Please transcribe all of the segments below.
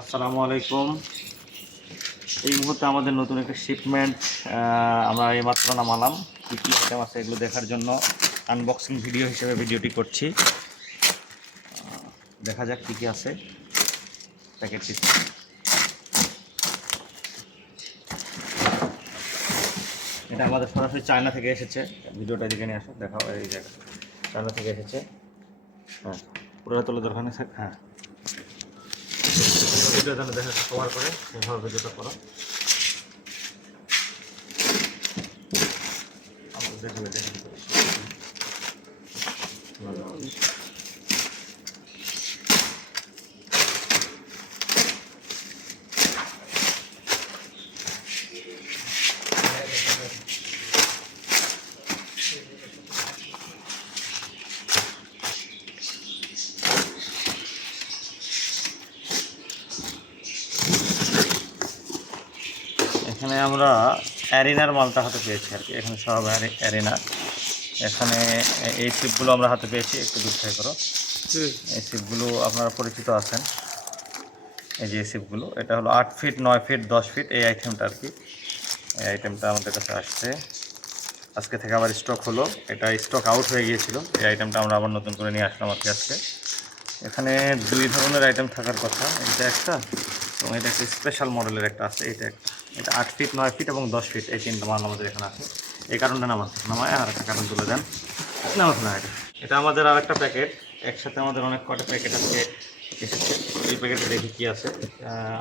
আসসালামু আলাইকুম। এই মুহূর্তে আমাদের নতুন একটা শিপমেন্ট আমরা এইমাত্র নামালাম। কী কী আইটেম আছে এগুলো দেখার জন্য আনবক্সিং ভিডিও হিসেবে ভিডিওটি করছি। দেখা যাক কী কী আছে প্যাকেটটি। এটা আমাদের সরাসরি চায়না থেকে এসেছে। ভিডিওটা দিকে নিয়ে আসো, দেখাও। এই জায়গা চায়না থেকে এসেছে। হ্যাঁ, পুরো তোলে দরকার নেই। হ্যাঁ, ভিডিও যেন দেখা কভার করে সেভাবে ভিডিওটা করো। এখানে আমরা অ্যারিনার মালটা হাতে পেয়েছি আর কি। এখানে সব অ্যারিনা। এখানে এই সিপগুলো আমরা হাতে পেয়েছি। একটু দূর থেকে করো। এই সিপগুলো আপনারা পরিচিত আছেন। এই যে এই সিপগুলো, এটা হলো 8 ফিট, 9 ফিট, 10 ফিট এই আইটেমটা আর কি। এই আইটেমটা আমাদের কাছে আসছে আজকে থেকে, আবার স্টক হলো। এটা স্টক আউট হয়ে গিয়েছিল। এই আইটেমটা আমরা আবার নতুন করে নিয়ে আসলাম আর কি আজকে। এখানে দুই ধরনের আইটেম থাকার কথা। এটা একটা এবং এটা একটা স্পেশাল মডেলের একটা আছে। এটা একটা, এটা 8 ফিট, 9 ফিট এবং 10 ফিট এই তিনটা মাল আমাদের এখানে আছে। এই কারণটা নামায় আর একটা কারণ তুলে দেন। না, এটা আমাদের আর একটা প্যাকেট। একসাথে আমাদের অনেক কটা প্যাকেট আজকে এসেছে। এই প্যাকেটে দেখি কী আছে।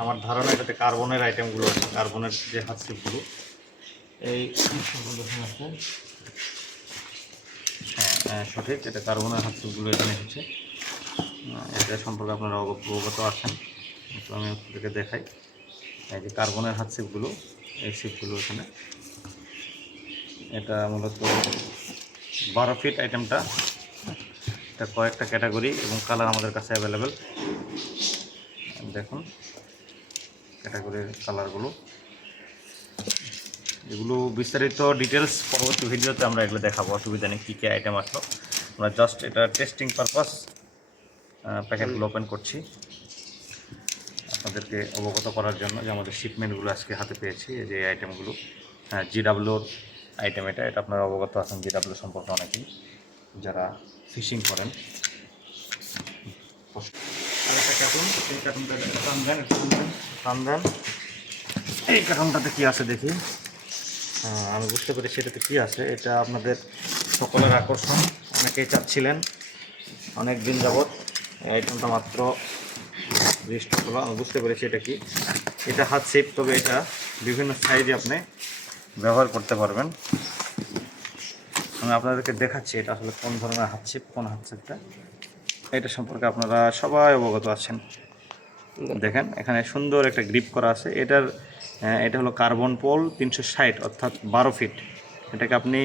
আমার ধারণা এটাতে কার্বনের আইটেমগুলো আছে, কার্বনের যে হাতসিপগুলো এই আছে। হ্যাঁ, সঠিক, এটা কার্বনের হাতসিপগুলো এখানে এসেছে। এটা সম্পর্কে আপনারা অবগত আছেন। তো আমি আপনাদেরকে দেখাই। এই যে কার্বনের হাত সিপগুলো, এই সিপগুলো এখানে। এটা মূলত 12 ফিট আইটেমটা। এটা কয়েকটা ক্যাটাগরি এবং কালার আমাদের কাছে অ্যাভেলেবেল। দেখুন ক্যাটাগরির কালারগুলো। এগুলো বিস্তারিত ডিটেলস পরবর্তী ভিডিওতে আমরা এগুলো দেখাবো। অসুবিধা নেই। কী কী আইটেম আসলো, আমরা জাস্ট এটা টেস্টিং পারপাস প্যাকেটগুলো ওপেন করছি আপনাদেরকে অবগত করার জন্য যে আমাদের শিপমেন্টগুলো আজকে হাতে পেয়েছি। এই যে আইটেমগুলো, জিডাব্লিউর আইটেম। এটা আপনারা অবগত আছেন জিডাব্লিউ সম্পর্কে অনেকেই, যারা ফিশিং করেন। আরেকটা কার্টুন, এই কার্টুনটা টান দেন। এই কার্টুনটাতে কী আছে দেখি। আমি বুঝতে পেরেছি এটাতে কী আছে। এটা আপনাদের সকলের আকর্ষণ, অনেকেই চাচ্ছিলেন অনেক দিন যাবৎ। এই আইটেমটা মাত্র রেজিস্টার হলো। আমি বুঝতে পেরেছি এটা কি। এটা হাত সিপ, তবে এটা বিভিন্ন সাইজে আপনি ব্যবহার করতে পারবেন। আমি আপনাদেরকে দেখাচ্ছি এটা আসলে কোন ধরনের হাত সিপ, কোন হাত সিপটা। এটা সম্পর্কে আপনারা সবাই অবগত আছেন। দেখেন এখানে সুন্দর একটা গ্রিপ করা আছে। এটা হলো কার্বন পোল 360, অর্থাৎ 12 ফিট। এটাকে আপনি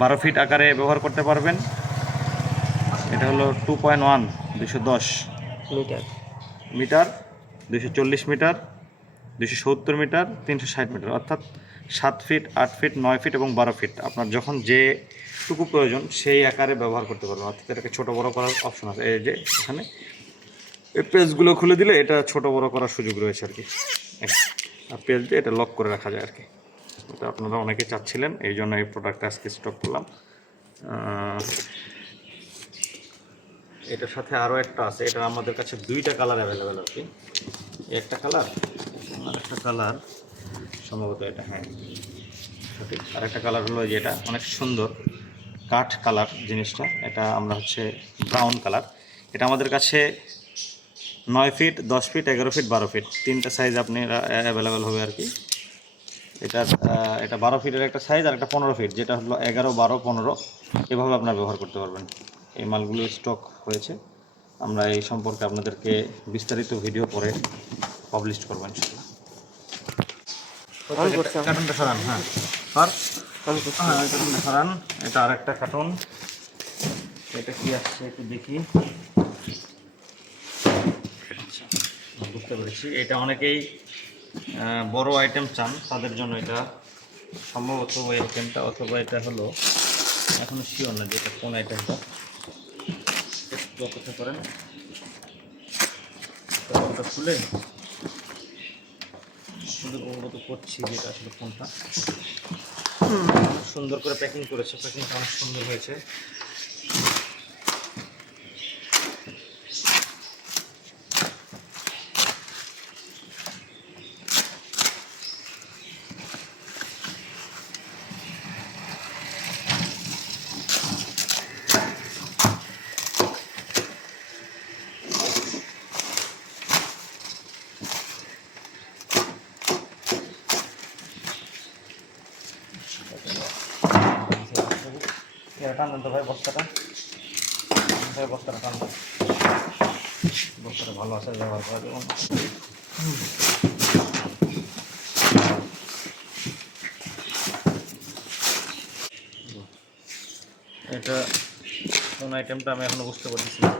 12 ফিট আকারে ব্যবহার করতে পারবেন। এটা হলো 2.1, 210 মিটার, 240 মিটার, 270 মিটার, 360 মিটার, অর্থাৎ 7 ফিট, 8 ফিট, 9 ফিট এবং 12 ফিট। আপনার যখন যেটুকু প্রয়োজন সেই আকারে ব্যবহার করতে পারবেন। অর্থাৎ এটাকে ছোটো বড়ো করার অপশন আছে। এই যে এখানে এই পেজগুলো খুলে দিলে এটা ছোটো বড়ো করার সুযোগ রয়েছে আর কি। আর পেজ দিয়ে এটা লক করে রাখা যায় আর কি। এটা আপনারা অনেকে চাচ্ছিলেন, এই জন্য এই প্রোডাক্টটা আজকে স্টক করলাম। এটার সাথে আরও একটা আছে। এটা আমাদের কাছে দুইটা কালার অ্যাভেলেবেল আর কি। একটা কালার আর একটা কালার সম্ভবত এটা, হ্যাঁ সঠিক। আর একটা কালার হলো যে এটা অনেক সুন্দর কাঠ কালার জিনিসটা। এটা আমরা হচ্ছে ব্রাউন কালার। এটা আমাদের কাছে 9 ফিট, 10 ফিট, 11 ফিট, 12 ফিট তিনটা সাইজ আপনি অ্যাভেলেবেল হবে আর কি। এটা 12 ফিটের একটা সাইজ, আর একটা 15 ফিট, যেটা হলো 11, 12, 15 এভাবে আপনারা ব্যবহার করতে পারবেন। এই মালগুলো স্টক হয়েছে। আমরা এই সম্পর্কে আপনাদেরকে বিস্তারিত ভিডিও পরে পাবলিশ করবেন ইনশাআল্লাহ। কার্টুনটা সরান। কার্টুনটা সরান। এটা আর একটা কার্টুন। এটা কি আসছে একটু দেখি। আচ্ছা, বুঝতে পেরেছি। এটা অনেকেই বড় আইটেম চান, তাদের জন্য এটা সম্ভবত ওই আইটেমটা, অথবা এটা হলো এখনো শিওর না যে এটা কোন আইটেমটা। একটু অপেক্ষা করেন। ওটা খুলে অবগত করছি যে এটা আসলে কোনটা। সুন্দর করে প্যাকিং করেছে, প্যাকিংটা অনেক সুন্দর হয়েছে। টান দেন তো ভাই বস্তাটা, বস্তাটা টান দেন, বস্তাটা ভালো আছে ব্যবহার করা দেবো। এটা কোন আইটেমটা আমি এখনো বুঝতে পারতেছি না।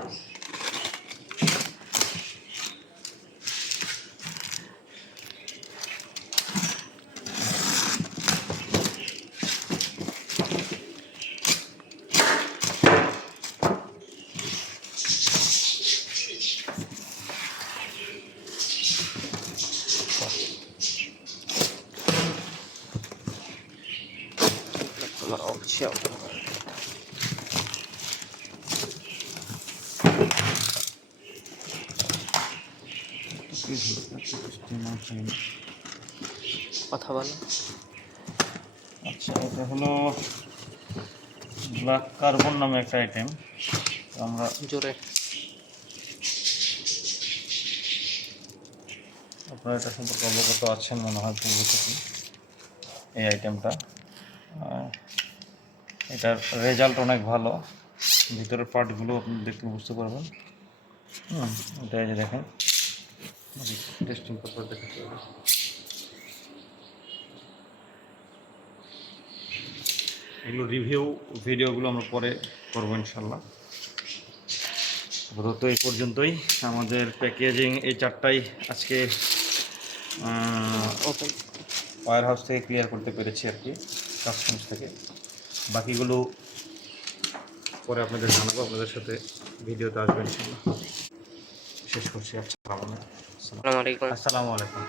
কথা বলো। আচ্ছা, এটা হলো ব্ল্যাক কার্বন নামে একটা আইটেম। আমরা জোরে আপনারা এটা সম্পর্কে অবগত আছেন মনে হয় পূর্ব থেকে এই আইটেমটা। এটার রেজাল্ট অনেক ভালো, ভিতরের পার্টগুলো আপনি দেখতে বুঝতে পারবেন। এটা এই যে দেখেন, টেস্টিং পেপার দেখাতে হবে। এগুলো রিভিউ ভিডিওগুলো আমরা পরে করবো ইনশাল্লাহ। আপাতত এই পর্যন্তই আমাদের প্যাকেজিং। এই চারটাই আজকে ওয়্যার হাউস থেকে ক্লিয়ার করতে পেরেছি আর কি, কাস্টমস থেকে। বাকিগুলো পরে আপনাদের জানাবো, আপনাদের সাথে ভিডিওতে আসবেন ইনশাল্লাহ। শেষ করছি। আসসালামু আলাইকুম। আসসালামু আলাইকুম। আসসালামু আলাইকুম।